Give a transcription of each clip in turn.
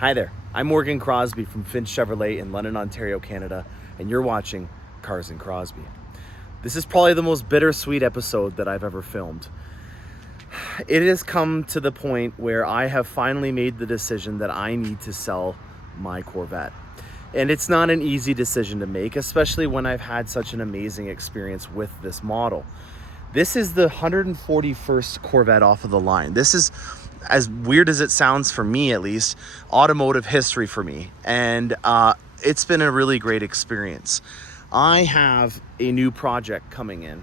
Hi there, I'm Morgan Crosbie from Finch Chevrolet in London, Ontario, Canada, and you're watching Cars and Crosbie. This is probably the most bittersweet episode that I've ever filmed. It has come to the point where I have finally made the decision that I need to sell my Corvette. And it's not an easy decision to make, especially when I've had such an amazing experience with this model. This is the 141st Corvette off of the line. This is, as weird as it sounds for me at least, automotive history for me. And it's been a really great experience. I have a new project coming in,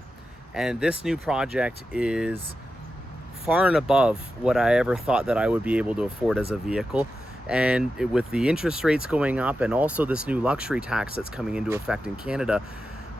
and this new project is far and above what I ever thought that I would be able to afford as a vehicle. And with the interest rates going up and also this new luxury tax that's coming into effect in Canada,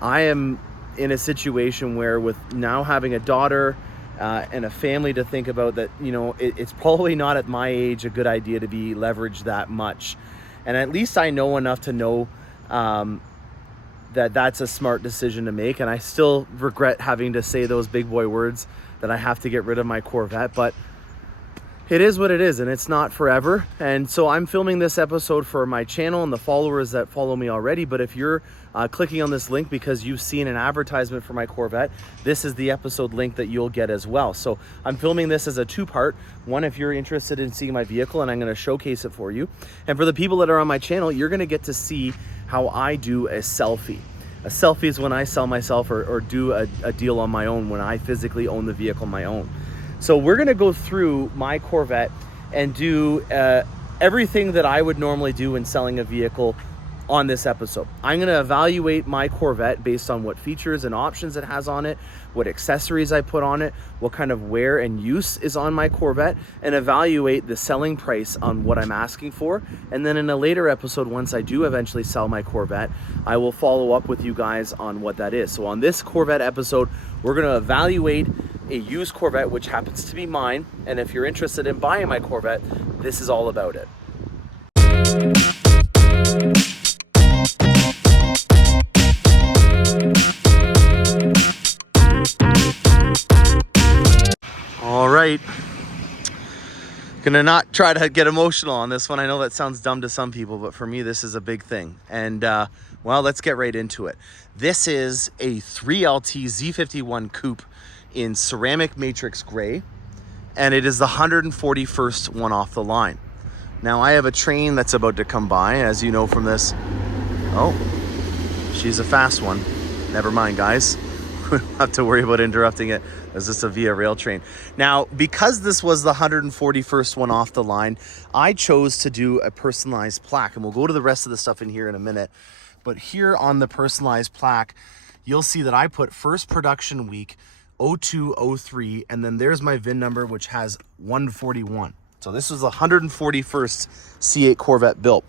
I am in a situation where, with now having a daughter and a family to think about, that, you know, it's probably not at my age a good idea to be leveraged that much. And at least I know enough to know that that's a smart decision to make. And I still regret having to say those big boy words that I have to get rid of my Corvette, but it is what it is, and it's not forever. And so I'm filming this episode for my channel and the followers that follow me already. But if you're clicking on this link because you've seen an advertisement for my Corvette, this is the episode link that you'll get as well. So I'm filming this as a two-part. One, if you're interested in seeing my vehicle, and I'm going to showcase it for you. And for the people that are on my channel, you're going to get to see how I do a selfie. A selfie is when I sell myself or do a deal on my own, when I physically own the vehicle on my own. So we're going to go through my Corvette and do everything that I would normally do when selling a vehicle on this episode. I'm going to evaluate my Corvette based on what features and options it has on it, what accessories I put on it, what kind of wear and use is on my Corvette, and evaluate the selling price on what I'm asking for. And then in a later episode, once I do eventually sell my Corvette, I will follow up with you guys on what that is. So on this Corvette episode, we're going to evaluate a used Corvette, which happens to be mine. And if you're interested in buying my Corvette, this is all about it. All right, gonna not try to get emotional on this one. I know that sounds dumb to some people, but for me, this is a big thing. And well, let's get right into it. This is a 3LT Z51 coupe in ceramic matrix gray, and it is the 141st one off the line. Now I have a train that's about to come by, as you know from this. Oh, she's a fast one. Never mind, guys. We don't have to worry about interrupting it, as it's a Via Rail train. Now, because this was the 141st one off the line, I chose to do a personalized plaque, and we'll go to the rest of the stuff in here in a minute. But here on the personalized plaque, you'll see that I put first production week 0203, and then there's my VIN number, which has 141. So this was the 141st C8 Corvette built.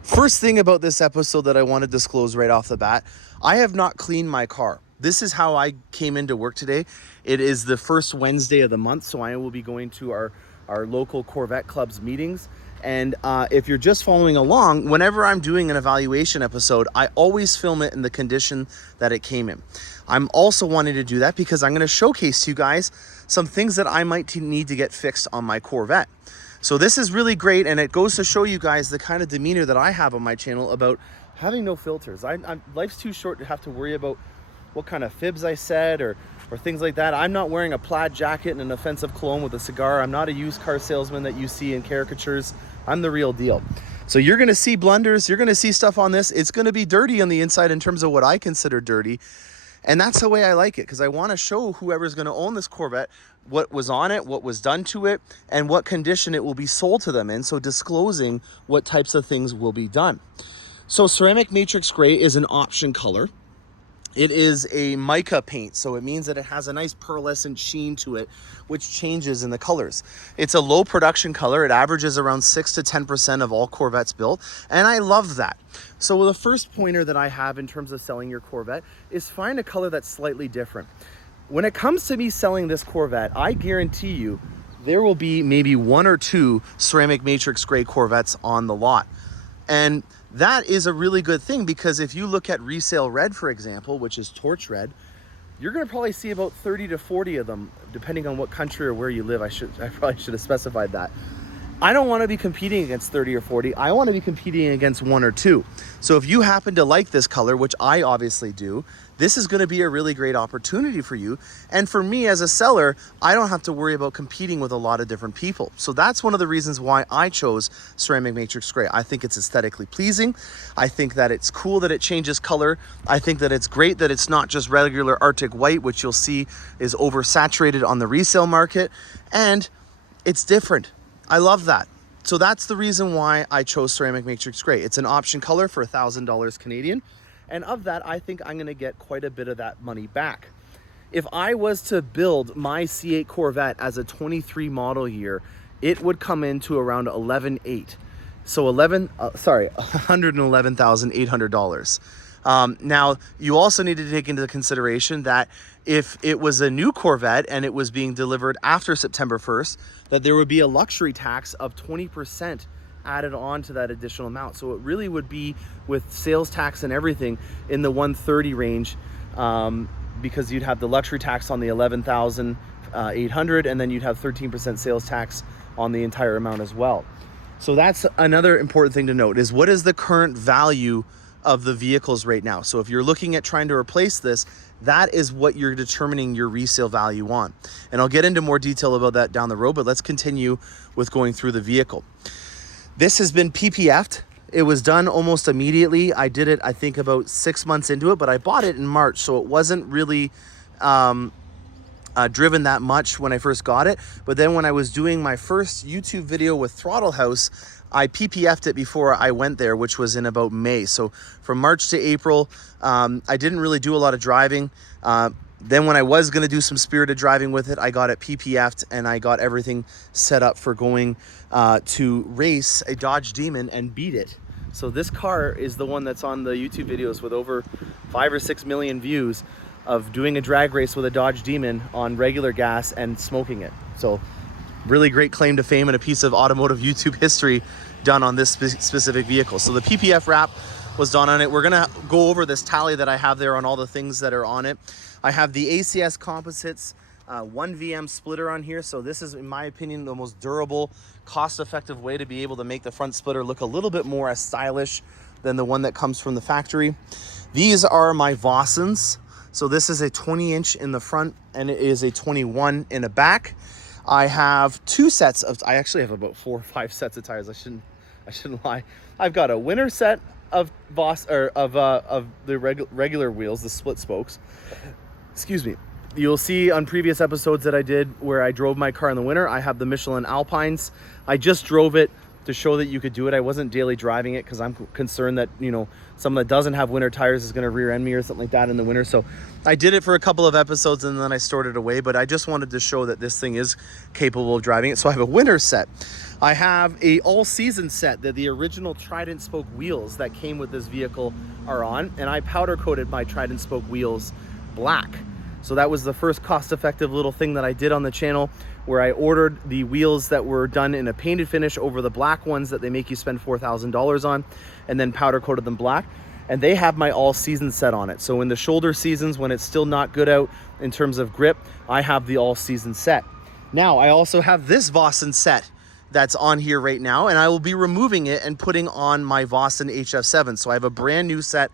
First thing about this episode that I want to disclose right off the bat, I have not cleaned my car. This is how I came into work today. It is the first Wednesday of the month, so I will be going to our local Corvette club's meetings. And if you're just following along, whenever I'm doing an evaluation episode, I always film it in the condition that it came in. I'm also wanting to do that because I'm going to showcase to you guys some things that I might need to get fixed on my Corvette. So this is really great, and it goes to show you guys the kind of demeanor that I have on my channel about having no filters. Life's too short to have to worry about what kind of fibs I said or things like that. I'm not wearing a plaid jacket and an offensive cologne with a cigar. I'm not a used car salesman that you see in caricatures. I'm the real deal. So you're going to see blunders. You're going to see stuff on this. It's going to be dirty on the inside in terms of what I consider dirty. And that's the way I like it, because I want to show whoever's going to own this Corvette what was on it, what was done to it, and what condition it will be sold to them in. So disclosing what types of things will be done. So ceramic matrix gray is an option color. It is a mica paint, so it means that it has a nice pearlescent sheen to it, which changes in the colors. It's a low production color. It averages around 6 to 10% of all Corvettes built, and I love that. So the first pointer that I have in terms of selling your Corvette is find a color that's slightly different. When it comes to me selling this Corvette, I guarantee you there will be maybe 1 or 2 ceramic matrix gray Corvettes on the lot. And that is a really good thing, because if you look at Resale red, for example, which is torch red, you're going to probably see about 30 to 40 of them, depending on what country or where you live. I probably should have specified that. I don't want to be competing against 30 or 40. I want to be competing against 1 or 2. So if you happen to like this color, which I obviously do, this is going to be a really great opportunity for you. And for me as a seller, I don't have to worry about competing with a lot of different people. So that's one of the reasons why I chose ceramic matrix gray. I think it's aesthetically pleasing. I think that it's cool that it changes color. I think that it's great that it's not just regular Arctic white, which you'll see is oversaturated on the resale market. And it's different. I love that. So that's the reason why I chose ceramic matrix gray. It's an option color for $1,000 Canadian. And of that, I think I'm gonna get quite a bit of that money back. If I was to build my C8 Corvette as a 23 model year, it would come into around 11.8. So $111,800. Now, you also need to take into consideration that if it was a new Corvette and it was being delivered after September 1st, that there would be a luxury tax of 20% added on to that additional amount. So it really would be, with sales tax and everything, in the 130 range, because you'd have the luxury tax on the 11,800, and then you'd have 13% sales tax on the entire amount as well. So that's another important thing to note, is what is the current value of the vehicles right now. So if you're looking at trying to replace this, that is what you're determining your resale value on. And I'll get into more detail about that down the road, but let's continue with going through the vehicle. This has been PPF'd. It was done almost immediately. I did it, I think, about 6 months into it, but I bought it in March, so it wasn't really driven that much when I first got it. But then when I was doing my first YouTube video with Throttle House, I PPF'd it before I went there, which was in about May. So from March to April, I didn't really do a lot of driving. Then when I was gonna do some spirited driving with it, I got it PPF'd and I got everything set up for going to race a Dodge Demon and beat it. So this car is the one that's on the YouTube videos with over 5 or 6 million views of doing a drag race with a Dodge Demon on regular gas and smoking it. So really great claim to fame and a piece of automotive YouTube history done on this specific vehicle. So the PPF wrap was done on it. We're gonna go over this tally that I have there on all the things that are on it. I have the ACS Composites 1VM splitter on here. So this is, in my opinion, the most durable, cost-effective way to be able to make the front splitter look a little bit more stylish than the one that comes from the factory. These are my Vossens. So this is a 20-inch in the front and it is a 21 in the back. I have 2 sets of, I actually have about 4 or 5 sets of tires. I shouldn't lie. I've got a winter set of the regular wheels, the split spokes. Excuse me. You'll see on previous episodes that I did where I drove my car in the winter, I have the Michelin Alpines. I just drove it to show that you could do it. I wasn't daily driving it because I'm concerned that, you know, someone that doesn't have winter tires is going to rear end me or something like that in the winter. So I did it for a couple of episodes and then I stored it away, but I just wanted to show that this thing is capable of driving it. So I have a winter set. I have a all-season set that the original Trident spoke wheels that came with this vehicle are on, and I powder coated my Trident spoke wheels black. So that was the first cost-effective little thing that I did on the channel, where I ordered the wheels that were done in a painted finish over the black ones that they make you spend $4,000 on, and then powder coated them black. And they have my all-season set on it. So in the shoulder seasons, when it's still not good out in terms of grip, I have the all-season set. Now, I also have this Vossen set that's on here right now, and I will be removing it and putting on my Vossen HF7. So I have a brand new set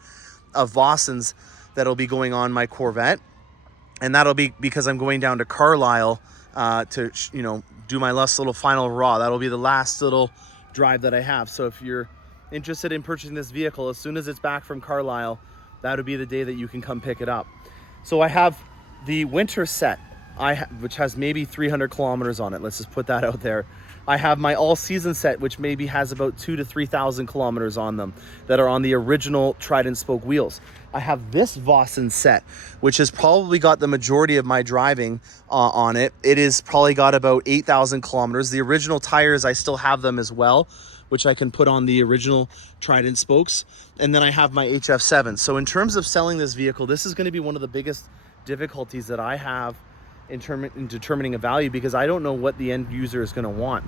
of Vossens that'll be going on my Corvette, and that'll be because I'm going down to Carlisle to, you know, do my last little final raw. That'll be the last little drive that I have. So if you're interested in purchasing this vehicle, as soon as it's back from Carlisle, that would be the day that you can come pick it up. So I have the winter set, which has maybe 300 kilometers on it. Let's just put that out there. I have my all-season set, which maybe has about 2,000 to 3,000 kilometers on them, that are on the original Trident spoke wheels. I have this Vossen set, which has probably got the majority of my driving on it. It is probably got about 8,000 kilometers. The original tires, I still have them as well, which I can put on the original Trident spokes. And then I have my HF7. So in terms of selling this vehicle, this is going to be one of the biggest difficulties that I have in determining a value, because I don't know what the end user is going to want.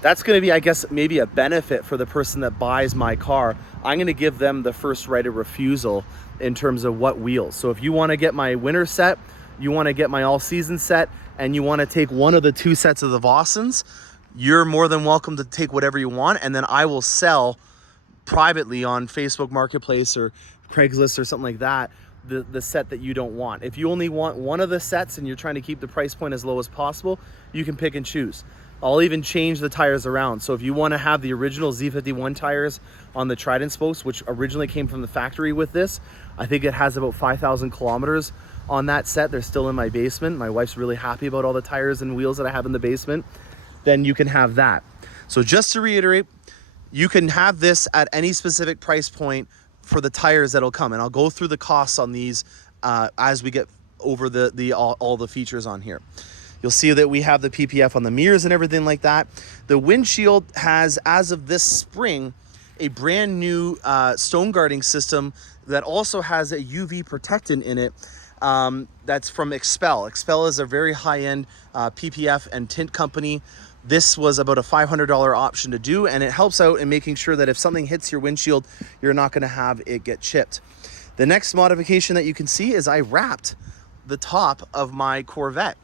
That's going to be, I guess, maybe a benefit for the person that buys my car. I'm going to give them the first right of refusal in terms of what wheels. So if you want to get my winter set, you want to get my all-season set, and you want to take one of the 2 sets of the Vossens, you're more than welcome to take whatever you want, and then I will sell privately on Facebook Marketplace or Craigslist or something like that the set that you don't want. If you only want one of the sets and you're trying to keep the price point as low as possible, you can pick and choose. I'll even change the tires around. So if you want to have the original Z51 tires on the Trident spokes, which originally came from the factory with this, I think it has about 5,000 kilometers on that set. They're still in my basement. My wife's really happy about all the tires and wheels that I have in the basement. Then you can have that. So just to reiterate, you can have this at any specific price point for the tires that'll come, and I'll go through the costs on these as we get over all the features on here. You'll see that we have the PPF on the mirrors and everything like that. The windshield has, as of this spring, a brand new stone guarding system that also has a UV protectant in it. That's from Xpel. Xpel is a very high-end PPF and tint company. This was about a $500 option to do, and it helps out in making sure that if something hits your windshield, you're not going to have it get chipped. The next modification that you can see is I wrapped the top of my Corvette.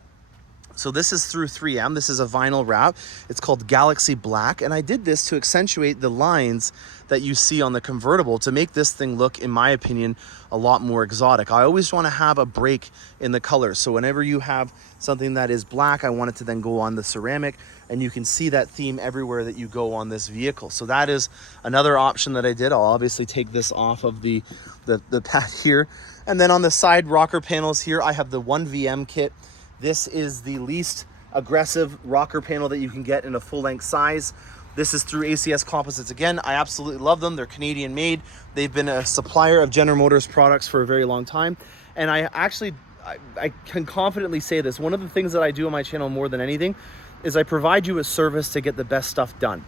So this is through 3M. This is a vinyl wrap. It's called Galaxy Black, and I did this to accentuate the lines that you see on the convertible to make this thing look, in my opinion, a lot more exotic. I always want to have a break in the colors. So whenever you have something that is black, I want it to then go on the ceramic, and you can see that theme everywhere that you go on this vehicle. So that is another option that I did. I'll obviously take this off of the pad here. And then on the side rocker panels here, I have the 1VM kit. This is the least aggressive rocker panel that you can get in a full-length size. This is through ACS Composites again. I absolutely love them. They're Canadian made. They've been a supplier of General Motors products for a very long time. And I can confidently say this. One of the things that I do on my channel more than anything is I provide you a service to get the best stuff done.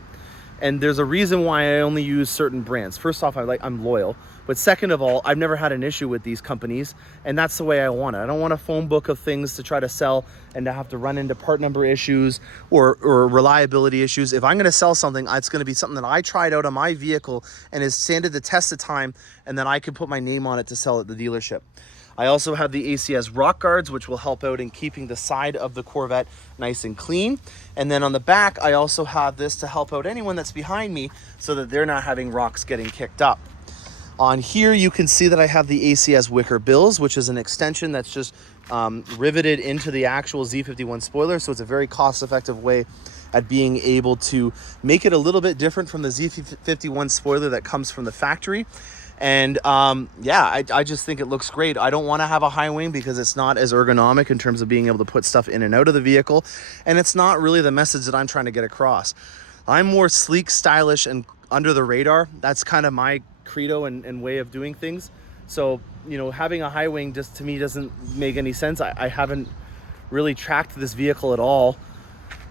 And there's a reason why I only use certain brands. First off, I'm loyal. But second of all, I've never had an issue with these companies, and that's the way I want it. I don't want a phone book of things to try to sell and to have to run into part number issues or reliability issues. If I'm gonna sell something, it's gonna be something that I tried out on my vehicle and has standed the test of time, and then I can put my name on it to sell at the dealership. I also have the ACS Rock Guards, which will help out in keeping the side of the Corvette nice and clean. And then on the back, I also have this to help out anyone that's behind me so that they're not having rocks getting kicked up. On here, you can see that I have the ACS Wicker bills, which is an extension that's just riveted into the actual Z51 spoiler. So it's a very cost-effective way at being able to make it a little bit different from the Z51 spoiler that comes from the factory. And yeah, I just think it looks great. I don't want to have a high wing because it's not as ergonomic in terms of being able to put stuff in and out of the vehicle. And it's not really the message that I'm trying to get across. I'm more sleek, stylish, and under the radar. That's kind of my credo and way of doing things. So, you know, having a high wing just to me doesn't make any sense. I haven't really tracked this vehicle at all,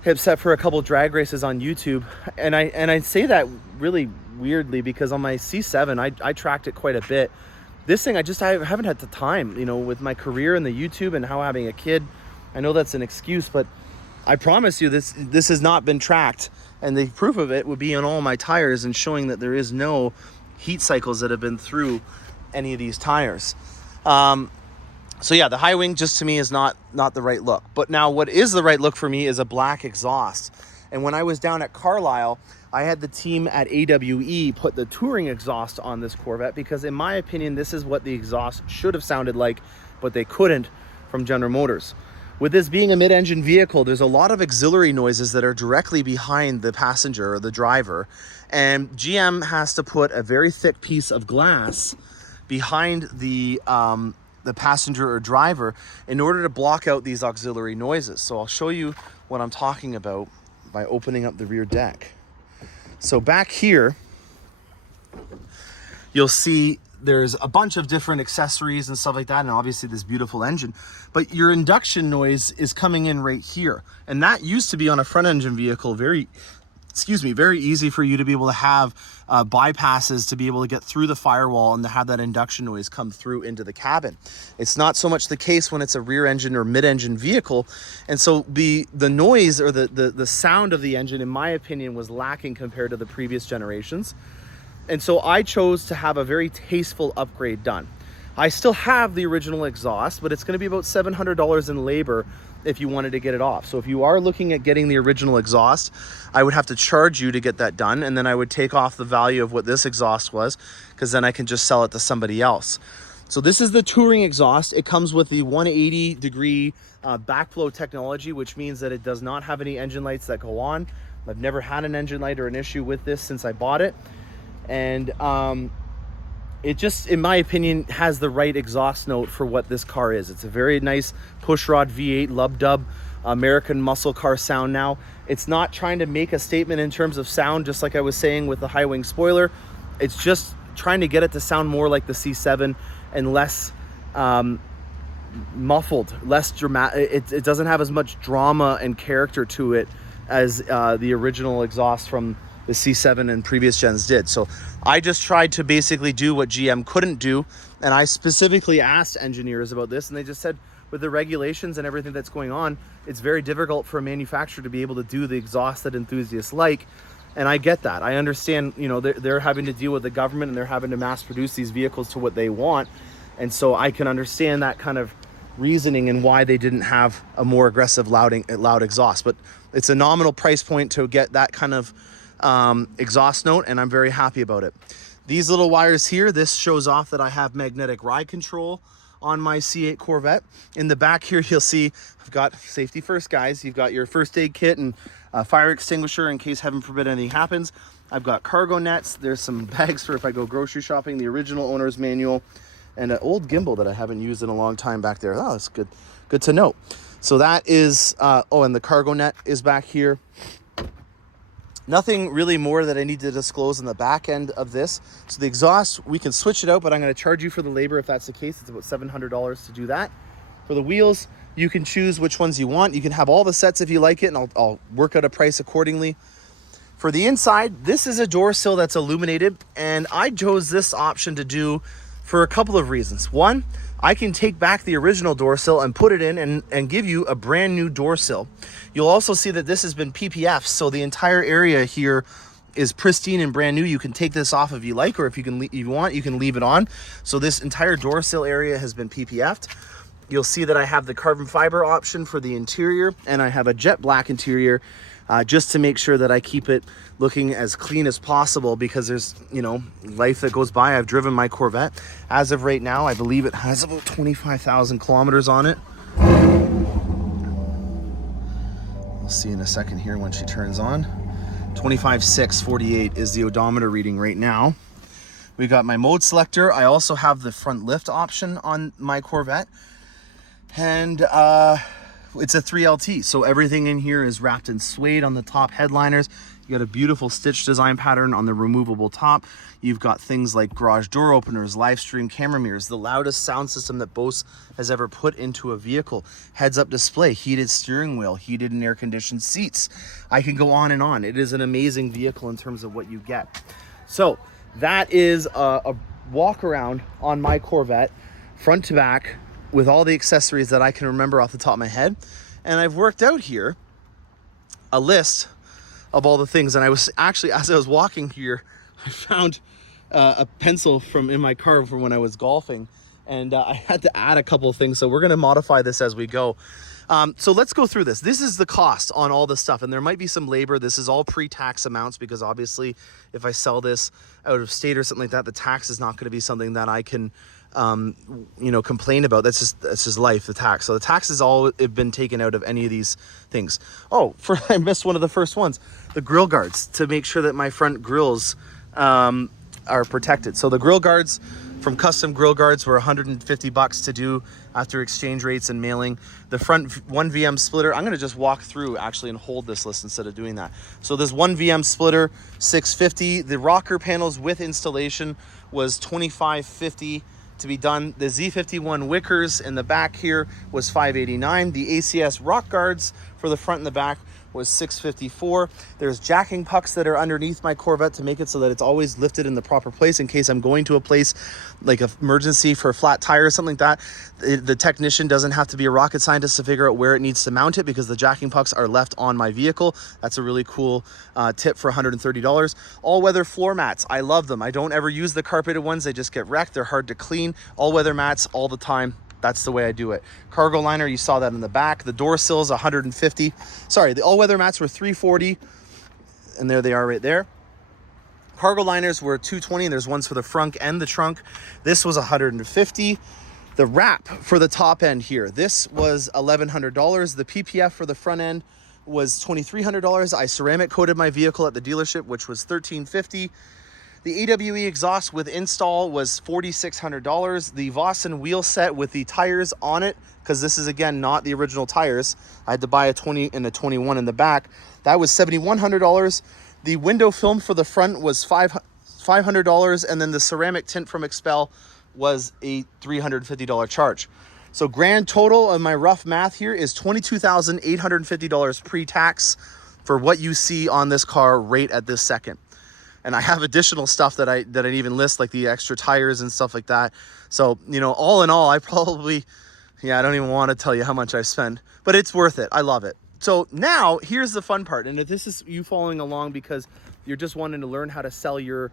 except for a couple drag races on YouTube. And I say that really weirdly because on my C7, I tracked it quite a bit. This thing, I haven't had the time, you know, with my career and the YouTube and how having a kid. I know that's an excuse, but I promise you this has not been tracked. And the proof of it would be on all my tires and showing that there is no heat cycles that have been through any of these tires. So yeah, the high wing just to me is not the right look. But now what is the right look for me is a black exhaust. And when I was down at Carlisle, I had the team at AWE put the touring exhaust on this Corvette because in my opinion, this is what the exhaust should have sounded like, but they couldn't from General Motors. With this being a mid-engine vehicle, there's a lot of auxiliary noises that are directly behind the passenger or the driver. And GM has to put a very thick piece of glass behind the passenger or driver in order to block out these auxiliary noises. So I'll show you what I'm talking about by opening up the rear deck. So back here, you'll see there's a bunch of different accessories and stuff like that, and obviously this beautiful engine, but your induction noise is coming in right here. And that used to be on a front engine vehicle very easy for you to be able to have bypasses to be able to get through the firewall and to have that induction noise come through into the cabin. It's not so much the case when it's a rear engine or mid-engine vehicle. And so the noise or the sound of the engine, in my opinion, was lacking compared to the previous generations. And so I chose to have a very tasteful upgrade done. I still have the original exhaust, but it's going to be about $700 in labor if you wanted to get it off. So if you are looking at getting the original exhaust, I would have to charge you to get that done, and then I would take off the value of what this exhaust was, because then I can just sell it to somebody else. So this is the touring exhaust. It comes with the 180-degree backflow technology, which means that it does not have any engine lights that go on. I've never had an engine light or an issue with this since I bought it. And it just, in my opinion, has the right exhaust note for what this car is. It's a very nice pushrod V8 lub dub American muscle car sound now. It's not trying to make a statement in terms of sound, just like I was saying with the high wing spoiler. It's just trying to get it to sound more like the C7 and less muffled, less dramatic. It doesn't have as much drama and character to it as the original exhaust from the C7 and previous gens did. So I just tried to basically do what GM couldn't do, and I specifically asked engineers about this, and they just said with the regulations and everything that's going on, it's very difficult for a manufacturer to be able to do the exhaust that enthusiasts like. And I get that. I understand, you know, they're having to deal with the government, and they're having to mass produce these vehicles to what they want. And so I can understand that kind of reasoning and why they didn't have a more aggressive loud exhaust. But it's a nominal price point to get that kind of exhaust note, and I'm very happy about it. These little wires here, this shows off that I have magnetic ride control on my C8 Corvette. In the back here, you'll see I've got safety first, guys. You've got your first aid kit and a fire extinguisher in case, heaven forbid, anything happens. I've got cargo nets. There's some bags for if I go grocery shopping, the original owner's manual, and an old gimbal that I haven't used in a long time back there. Oh, that's good to know. So that is, oh, and the cargo net is back here. Nothing really more that I need to disclose on the back end of this. So the exhaust, we can switch it out, but I'm going to charge you for the labor if that's the case. It's about $700 to do that. For the wheels, you can choose which ones you want. You can have all the sets if you like it, and I'll work out a price accordingly. For the inside, this is a door sill that's illuminated, and I chose this option to do for a couple of reasons. One, I can take back the original door sill and put it in and give you a brand new door sill. You'll also see that this has been PPF, so the entire area here is pristine and brand new. You can take this off if you like, or if you want, you can leave it on. So this entire door sill area has been PPF'd. You'll see that I have the carbon fiber option for the interior, and I have a jet black interior, just to make sure that I keep it looking as clean as possible, because there's, you know, life that goes by. I've driven my Corvette. As of right now, I believe it has about 25,000 kilometers on it. We'll see in a second here when she turns on. 25,648 is the odometer reading right now. We got my mode selector. I also have the front lift option on my Corvette. And it's a 3LT, so everything in here is wrapped in suede on the top headliners. You got a beautiful stitch design pattern on the removable top. You've got things like garage door openers, live stream camera mirrors, the loudest sound system that Bose has ever put into a vehicle, heads-up display, heated steering wheel, heated and air-conditioned seats. I can go on and on. It is an amazing vehicle in terms of what you get. So that is a walk around on my Corvette, front to back, with all the accessories that I can remember off the top of my head. And I've worked out here a list of all the things. And I was actually, as I was walking here, I found a pencil in my car from when I was golfing, and I had to add a couple of things. So we're going to modify this as we go. So let's go through this. This is the cost on all the stuff, and there might be some labor. This is all pre-tax amounts, because obviously if I sell this out of state or something like that, the tax is not going to be something that I can you know, complain about. That's just life, the tax. So the tax has all been taken out of any of these things. Oh, I missed one of the first ones, the Grille Guards, to make sure that my front grills are protected. So the Grille Guards from Custom Grille Guards were $150 to do after exchange rates and mailing. The front 1VM splitter, I'm gonna just walk through actually and hold this list instead of doing that. So this 1VM splitter, $650. The rocker panels with installation was $25.50 to be done. The Z51 Wickers in the back here was $589. The ACS Rock Guards for the front and the back was $654. There's jacking pucks that are underneath my Corvette to make it so that it's always lifted in the proper place in case I'm going to a place like an emergency for a flat tire or something like that. The technician doesn't have to be a rocket scientist to figure out where it needs to mount it, because the jacking pucks are left on my vehicle. That's a really cool tip for $130. All-weather floor mats. I love them. I don't ever use the carpeted ones. They just get wrecked. They're hard to clean. All-weather mats all the time. That's the way I do it. Cargo liner, you saw that in the back. The door sills, 150. Sorry, the all-weather mats were 340, and there they are right there. Cargo liners were 220, and there's ones for the front and the trunk. This was 150. The wrap for the top end here, this was $1,100. The PPF for the front end was $2,300. I ceramic coated my vehicle at the dealership, which was $1,350. The AWE exhaust with install was $4,600. The Vossen wheel set with the tires on it, because this is again not the original tires. I had to buy a 20 and a 21 in the back. That was $7,100. The window film for the front was $500, and then the ceramic tint from Xpel was a $350 charge. So grand total of my rough math here is $22,850 pre-tax for what you see on this car right at this second. And I have additional stuff that I didn't even list, like the extra tires and stuff like that. So, you know, all in all, I probably, I don't even want to tell you how much I spend, but it's worth it. I love it. So now here's the fun part. And if this is you following along because you're just wanting to learn how to sell your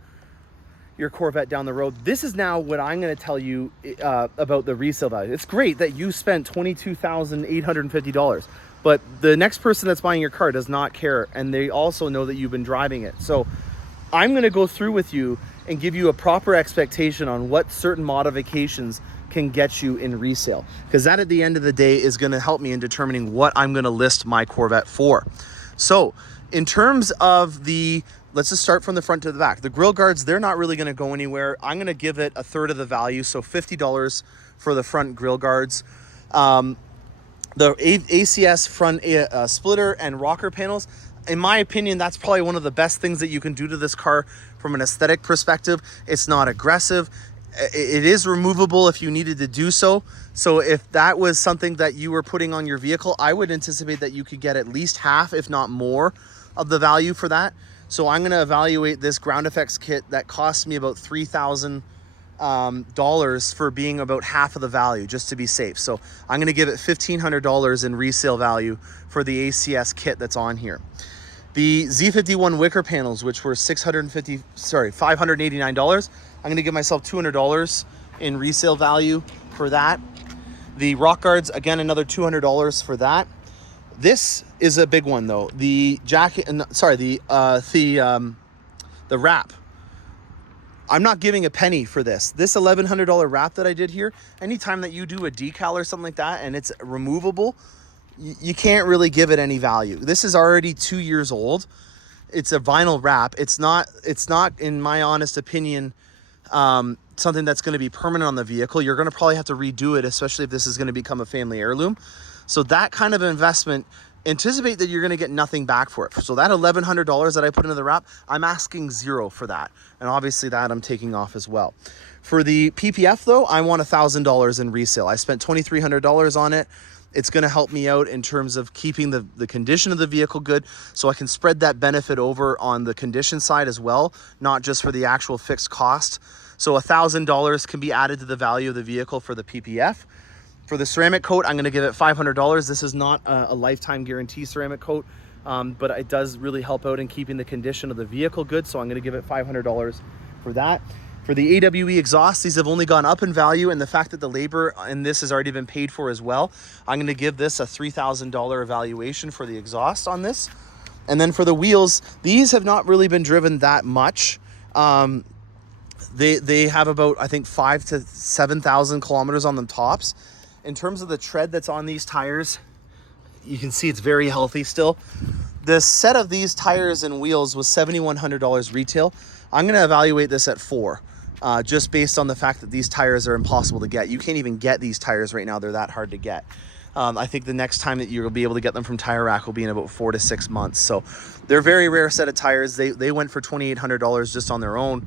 Corvette down the road, this is now what I'm going to tell you about the resale value. It's great that you spent $22,850, but the next person that's buying your car does not care, and they also know that you've been driving it. So I'm going to go through with you and give you a proper expectation on what certain modifications can get you in resale, because that at the end of the day is going to help me in determining what I'm going to list my Corvette for. So in terms of let's just start from the front to the back. The Grille Guards, they're not really going to go anywhere. I'm going to give it a third of the value, so $50 for the front Grille Guards. The ACS front splitter and rocker panels, in my opinion, that's probably one of the best things that you can do to this car from an aesthetic perspective. It's not aggressive. It is removable if you needed to do so. So if that was something that you were putting on your vehicle, I would anticipate that you could get at least half, if not more, of the value for that. So I'm going to evaluate this ground effects kit that cost me about $3,000 for being about half of the value, just to be safe. So I'm going to give it $1,500 in resale value for the ACS kit that's on here. The Z51 wicker panels, which were $589, I'm going to give myself $200 in resale value for that. The Rock Guards, again, another $200 for that. This is a big one though. The jacket, the wrap. I'm not giving a penny for this. This $1,100 wrap that I did here, anytime that you do a decal or something like that and it's removable, you can't really give it any value. This is already 2 years old. It's a vinyl wrap. It's not, in my honest opinion, something that's going to be permanent on the vehicle. You're going to probably have to redo it, especially if this is going to become a family heirloom. So that kind of investment, anticipate that you're going to get nothing back for it. So that $1,100 that I put into the wrap, I'm asking zero for that. And obviously that I'm taking off as well. For the PPF though, I want $1,000 in resale. I spent $2,300 on it. It's going to help me out in terms of keeping the condition of the vehicle good, so I can spread that benefit over on the condition side as well, not just for the actual fixed cost. So $1,000 can be added to the value of the vehicle for the PPF. For the ceramic coat, I'm going to give it $500. This is not a lifetime guarantee ceramic coat, but it does really help out in keeping the condition of the vehicle good, so I'm going to give it $500 for that. For the AWE exhaust, these have only gone up in value, and the fact that the labor in this has already been paid for as well, I'm going to give this a $3,000 evaluation for the exhaust on this. And then for the wheels, these have not really been driven that much. They have about, I think, 5,000 to 7,000 kilometers on them tops. In terms of the tread that's on these tires, you can see it's very healthy still. The set of these tires and wheels was $7,100 retail. I'm going to evaluate this at $4,000, just based on the fact that these tires are impossible to get. You can't even get these tires right now. They're that hard to get. I think the next time that you'll be able to get them from Tire Rack will be in about 4 to 6 months. So they're a very rare set of tires. They went for $2,800 just on their own.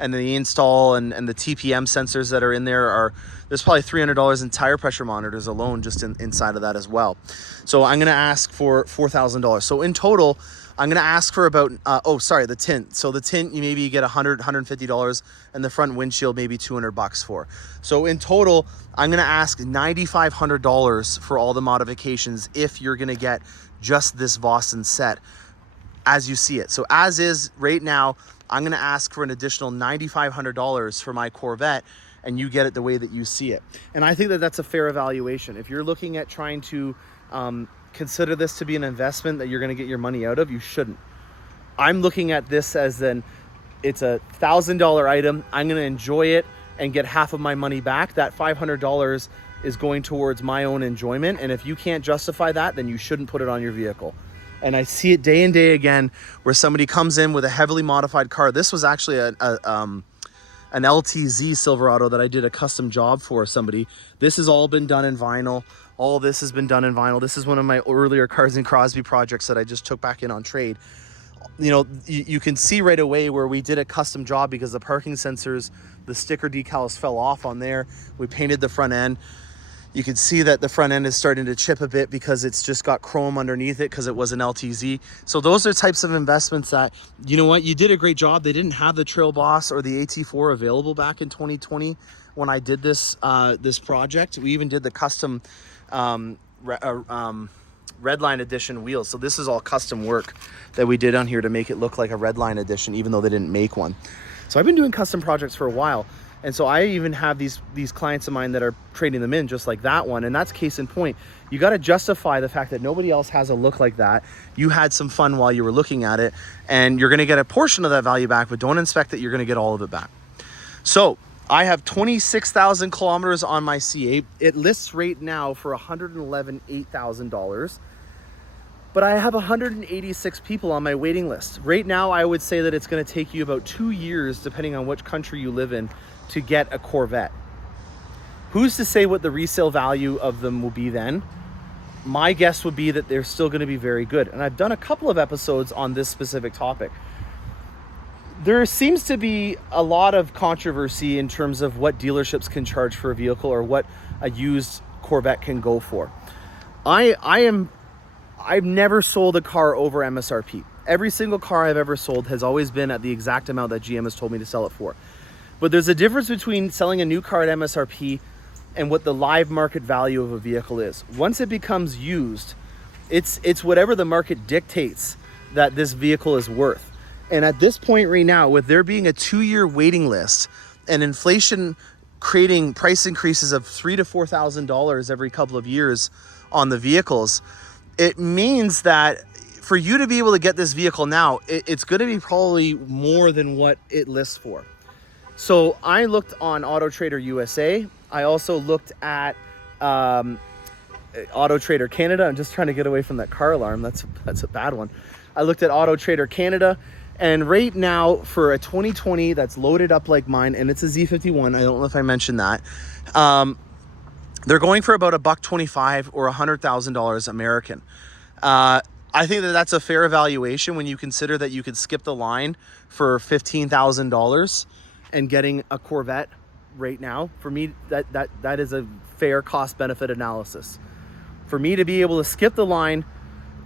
And the install and the TPM sensors that are in there there's probably $300 in tire pressure monitors alone just inside of that as well. So I'm going to ask for $4,000. So in total, I'm going to ask for about, the tint. So the tint, you maybe get $100, $150, and the front windshield maybe $200 for. So in total, I'm going to ask $9,500 for all the modifications if you're going to get just this Vossen set as you see it. So as is right now, I'm going to ask for an additional $9,500 for my Corvette. and you get it the way that you see it. And I think that that's a fair evaluation. If you're looking at trying to consider this to be an investment that you're going to get your money out of, you shouldn't. I'm looking at this as it's a $1,000 item. I'm going to enjoy it and get half of my money back. That $500 is going towards my own enjoyment. And if you can't justify that, then you shouldn't put it on your vehicle. And I see it day and day again where somebody comes in with a heavily modified car. This was actually an LTZ Silverado that I did a custom job for somebody. This has all been done in vinyl. All this has been done in vinyl. This is one of my earlier Cars and Crosbie projects that I just took back in on trade. You know, you can see right away where we did a custom job because the parking sensors, the sticker decals fell off on there. We painted the front end. You can see that the front end is starting to chip a bit because it's just got chrome underneath it because it was an LTZ. So those are types of investments that, you know what, you did a great job. They didn't have the Trail Boss or the AT4 available back in 2020 when I did this this project. We even did the custom Redline edition wheels. So this is all custom work that we did on here to make it look like a Redline edition, even though they didn't make one. So I've been doing custom projects for a while. And so I even have these clients of mine that are trading them in just like that one. And that's case in point. You got to justify the fact that nobody else has a look like that. You had some fun while you were looking at it, and you're going to get a portion of that value back, but don't expect that you're going to get all of it back. So I have 26,000 kilometers on my C8. It lists right now for $111,800. But I have 186 people on my waiting list. Right now, I would say that it's going to take you about 2 years, depending on which country you live in, to get a Corvette. Who's to say what the resale value of them will be then? My guess would be that they're still going to be very good. And I've done a couple of episodes on this specific topic. There seems to be a lot of controversy in terms of what dealerships can charge for a vehicle or what a used Corvette can go for. I've never sold a car over MSRP. Every single car I've ever sold has always been at the exact amount that GM has told me to sell it for. But there's a difference between selling a new car at MSRP and what the live market value of a vehicle is. Once it becomes used, it's whatever the market dictates that this vehicle is worth. And at this point right now, with there being a 2-year waiting list and inflation creating price increases of $3,000 to $4,000 every couple of years on the vehicles, it means that for you to be able to get this vehicle now, it's going to be probably more than what it lists for. So I looked on Auto Trader USA. I also looked at Auto Trader Canada. I'm just trying to get away from that car alarm. That's a bad one. I looked at Auto Trader Canada, and right now for a 2020 that's loaded up like mine, and it's a Z51. I don't know if I mentioned that. They're going for about $125,000 or $100,000 American. I think that that's a fair evaluation when you consider that you could skip the line for $15,000 and getting a Corvette right now. For me, that is a fair cost-benefit analysis. For me to be able to skip the line,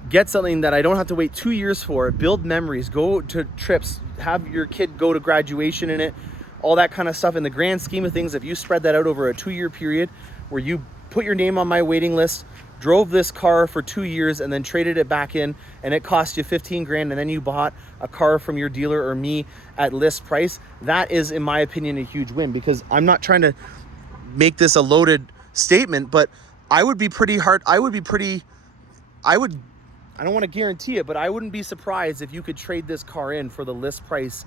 get something that I don't have to wait 2 years for, build memories, go to trips, have your kid go to graduation in it, all that kind of stuff. In the grand scheme of things, if you spread that out over a 2-year period where you put your name on my waiting list, drove this car for 2 years and then traded it back in, and it cost you $15,000, and then you bought a car from your dealer or me at list price, that is, in my opinion, a huge win. Because I'm not trying to make this a loaded statement, but I don't want to guarantee it, but I wouldn't be surprised if you could trade this car in for the list price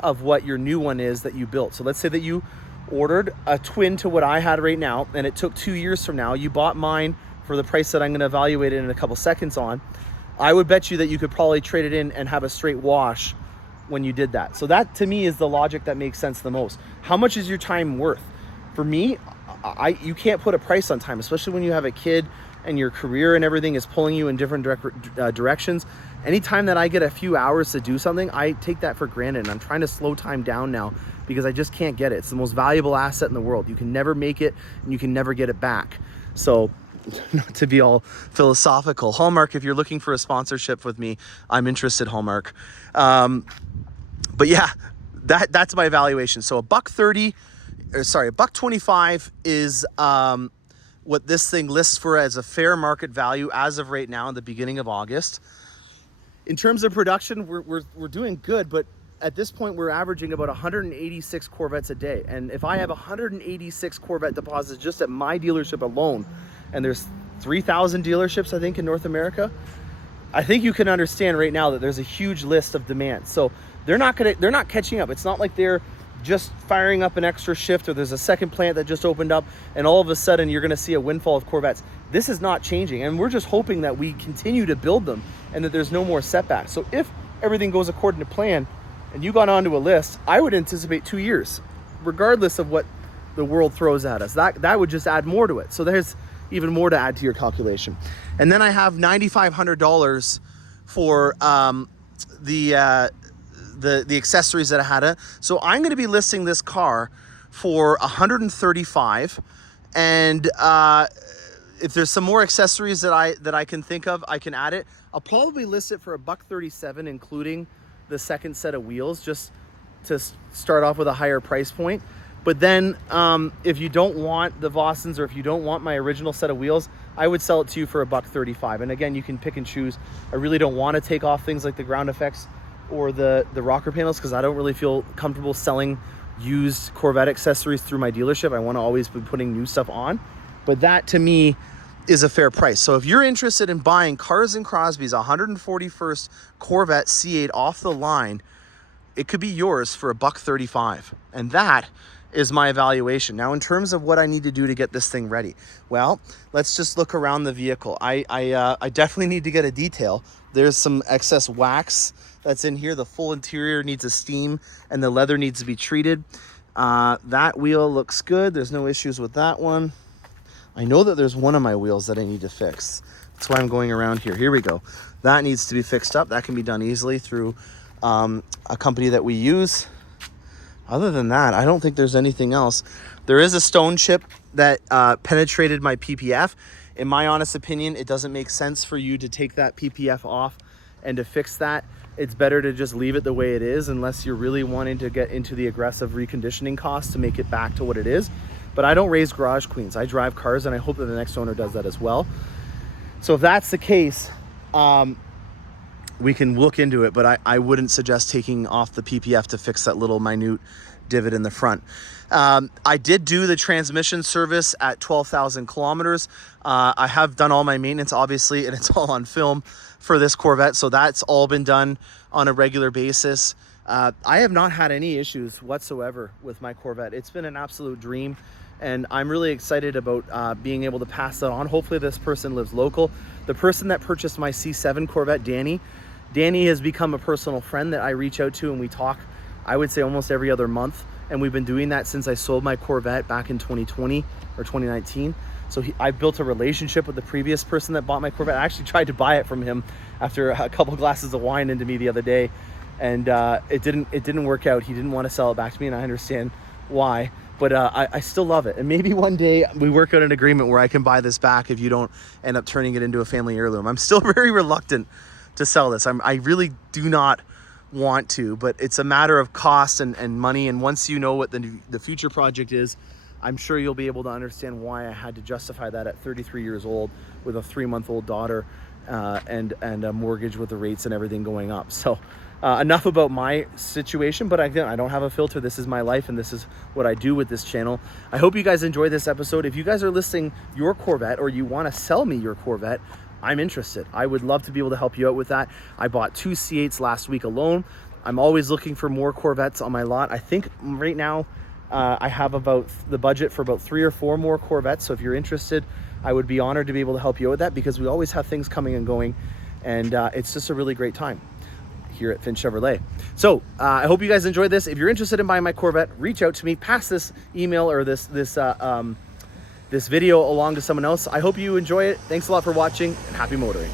of what your new one is that you built. So let's say that you ordered a twin to what I had right now, and it took 2 years from now. You bought mine for the price that I'm going to evaluate it in a couple seconds on. I would bet you that you could probably trade it in and have a straight wash when you did that. So that to me is the logic that makes sense the most. How much is your time worth? For me, you can't put a price on time, especially when you have a kid and your career and everything is pulling you in different directions. Anytime that I get a few hours to do something, I take that for granted, and I'm trying to slow time down now because I just can't get it. It's the most valuable asset in the world. You can never make it, and you can never get it back. So not to be all philosophical, Hallmark, if you're looking for a sponsorship with me, I'm interested, Hallmark. But yeah, that's my evaluation. So $125 is what this thing lists for as a fair market value as of right now in the beginning of August. In terms of production, we're doing good, but at this point, we're averaging about 186 Corvettes a day. And if I have 186 Corvette deposits just at my dealership alone, and there's 3,000 dealerships, I think, in North America, I think you can understand right now that there's a huge list of demand. So they're not catching up. It's not like they're just firing up an extra shift, or there's a second plant that just opened up and all of a sudden you're going to see a windfall of Corvettes. This is not changing, and we're just hoping that we continue to build them and that there's no more setbacks. So if everything goes according to plan and you got onto a list, I would anticipate 2 years, regardless of what the world throws at us. That would just add more to it. So there's even more to add to your calculation. And then I have $9,500 for the accessories that I had. So I'm going to be listing this car for $135, and if there's some more accessories that I can think of, I can add it. I'll probably list it for $137, including the second set of wheels, just to start off with a higher price point. But then if you don't want the Vossens, or if you don't want my original set of wheels, I would sell it to you for $135. And again, you can pick and choose. I really don't want to take off things like the ground effects or the rocker panels, because I don't really feel comfortable selling used Corvette accessories through my dealership. I want to always be putting new stuff on. But that to me is a fair price. So if you're interested in buying Cars and Crosbie's 141st Corvette C8 off the line, it could be yours for $135. And that is my evaluation. Now, in terms of what I need to do to get this thing ready, well, let's just look around the vehicle. I definitely need to get a detail. There's some excess wax that's in here. The full interior needs a steam, and the leather needs to be treated. That wheel looks good. There's no issues with that one. I know that there's one of my wheels that I need to fix. That's why I'm going around here. Here we go. That needs to be fixed up. That can be done easily through a company that we use. Other than that, I don't think there's anything else. There is a stone chip that penetrated my PPF. In my honest opinion, it doesn't make sense for you to take that PPF off and to fix that. It's better to just leave it the way it is, unless you're really wanting to get into the aggressive reconditioning costs to make it back to what it is. But I don't raise garage queens. I drive cars, and I hope that the next owner does that as well. So if that's the case, we can look into it, but I wouldn't suggest taking off the PPF to fix that little minute divot in the front. I did do the transmission service at 12,000 kilometers. I have done all my maintenance, obviously, and it's all on film for this Corvette. So that's all been done on a regular basis. I have not had any issues whatsoever with my Corvette. It's been an absolute dream, and I'm really excited about being able to pass that on. Hopefully this person lives local. The person that purchased my C7 Corvette, Danny has become a personal friend that I reach out to, and we talk, I would say, almost every other month. And we've been doing that since I sold my Corvette back in 2020 or 2019. So I built a relationship with the previous person that bought my Corvette. I actually tried to buy it from him after a couple glasses of wine into me the other day, and it didn't work out. He didn't want to sell it back to me, and I understand why. But I still love it. And maybe one day we work out an agreement where I can buy this back if you don't end up turning it into a family heirloom. I'm still very reluctant to sell this. I really do not want to, but it's a matter of cost and money. And once you know what the future project is, I'm sure you'll be able to understand why I had to justify that at 33 years old with a 3-month-old daughter and a mortgage with the rates and everything going up. So enough about my situation, but again, I don't have a filter. This is my life, and this is what I do with this channel. I hope you guys enjoyed this episode. If you guys are listing your Corvette, or you want to sell me your Corvette, I'm interested. I would love to be able to help you out with that. I bought 2 C8s last week alone. I'm always looking for more Corvettes on my lot. I think right now I have about the budget for about 3 or 4 more Corvettes. So if you're interested, I would be honored to be able to help you out with that, because we always have things coming and going, and it's just a really great time here at Finch Chevrolet. So I hope you guys enjoyed this. If you're interested in buying my Corvette, reach out to me, pass this email or this video along to someone else. I hope you enjoy it. Thanks a lot for watching, and happy motoring.